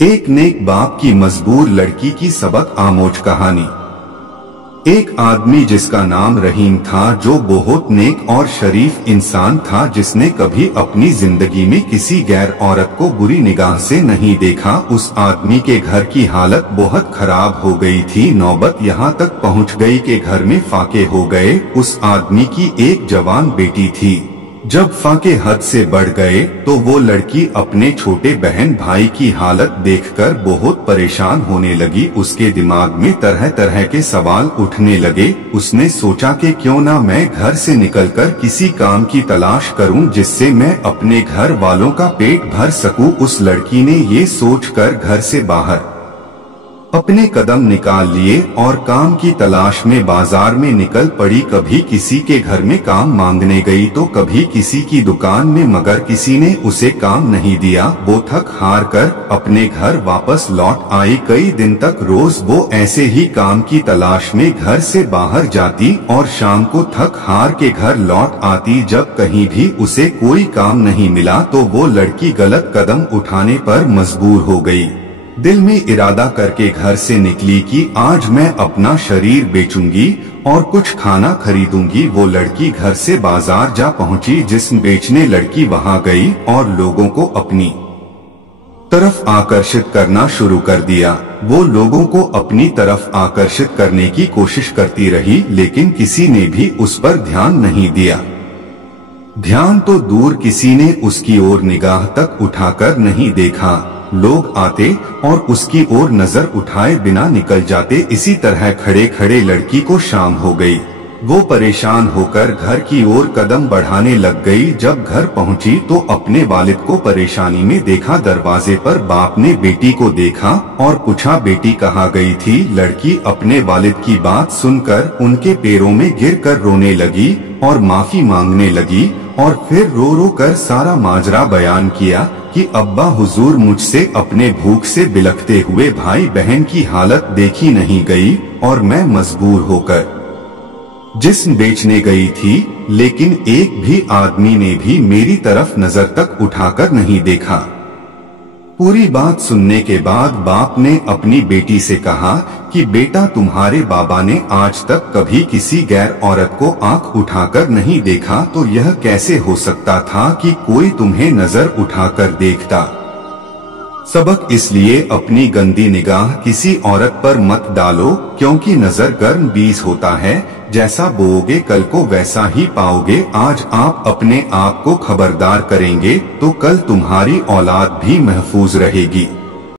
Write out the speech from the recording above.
एक नेक बाप की मजबूर लड़की की सबक आमोज कहानी। एक आदमी जिसका नाम रहीम था, जो बहुत नेक और शरीफ इंसान था, जिसने कभी अपनी जिंदगी में किसी गैर औरत को बुरी निगाह से नहीं देखा। उस आदमी के घर की हालत बहुत खराब हो गई थी। नौबत यहाँ तक पहुँच गई कि घर में फाके हो गए। उस आदमी की एक जवान बेटी थी। जब फाके हद से बढ़ गए तो वो लड़की अपने छोटे बहन भाई की हालत देखकर बहुत परेशान होने लगी। उसके दिमाग में तरह तरह के सवाल उठने लगे। उसने सोचा कि क्यों ना मैं घर से निकलकर किसी काम की तलाश करूं, जिससे मैं अपने घर वालों का पेट भर सकूं। उस लड़की ने ये सोचकर घर से बाहर अपने कदम निकाल लिए और काम की तलाश में बाजार में निकल पड़ी। कभी किसी के घर में काम मांगने गई तो कभी किसी की दुकान में, मगर किसी ने उसे काम नहीं दिया। वो थक हार कर अपने घर वापस लौट आई। कई दिन तक रोज वो ऐसे ही काम की तलाश में घर से बाहर जाती और शाम को थक हार के घर लौट आती। जब कहीं भी उसे कोई काम नहीं मिला तो वो लड़की गलत कदम उठाने पर मजबूर हो गई। दिल में इरादा करके घर से निकली कि आज मैं अपना शरीर बेचूंगी और कुछ खाना खरीदूंगी। वो लड़की घर से बाजार जा पहुंची। जिस्म बेचने लड़की वहां गई और लोगों को अपनी तरफ आकर्षित करना शुरू कर दिया। वो लोगों को अपनी तरफ आकर्षित करने की कोशिश करती रही, लेकिन किसी ने भी उस पर ध्यान नहीं दिया। ध्यान तो दूर, किसी ने उसकी ओर निगाह तक उठाकर नहीं देखा। लोग आते और उसकी ओर नजर उठाए बिना निकल जाते। इसी तरह खड़े खड़े लड़की को शाम हो गई। वो परेशान होकर घर की ओर कदम बढ़ाने लग गई। जब घर पहुंची तो अपने वालिद को परेशानी में देखा। दरवाजे पर बाप ने बेटी को देखा और पूछा, बेटी कहाँ गई थी? लड़की अपने वालिद की बात सुनकर उनके पैरों में गिरकर रोने लगी और माफी मांगने लगी और फिर रो रो कर सारा माजरा बयान किया कि अब्बा हुजूर, मुझसे अपने भूख से बिलखते हुए भाई बहन की हालत देखी नहीं गई और मैं मजबूर होकर जिस्म बेचने गई थी, लेकिन एक भी आदमी ने भी मेरी तरफ नजर तक उठाकर नहीं देखा। पूरी बात सुनने के बाद बाप ने अपनी बेटी से कहा कि बेटा, तुम्हारे बाबा ने आज तक कभी किसी गैर औरत को आंख उठाकर नहीं देखा, तो यह कैसे हो सकता था कि कोई तुम्हें नजर उठाकर देखता। सबक इसलिए अपनी गंदी निगाह किसी औरत पर मत डालो, क्योंकि नजर गर्म बीज होता है। जैसा बोओगे कल को वैसा ही पाओगे। आज आप अपने आप को खबरदार करेंगे तो कल तुम्हारी औलाद भी महफूज रहेगी।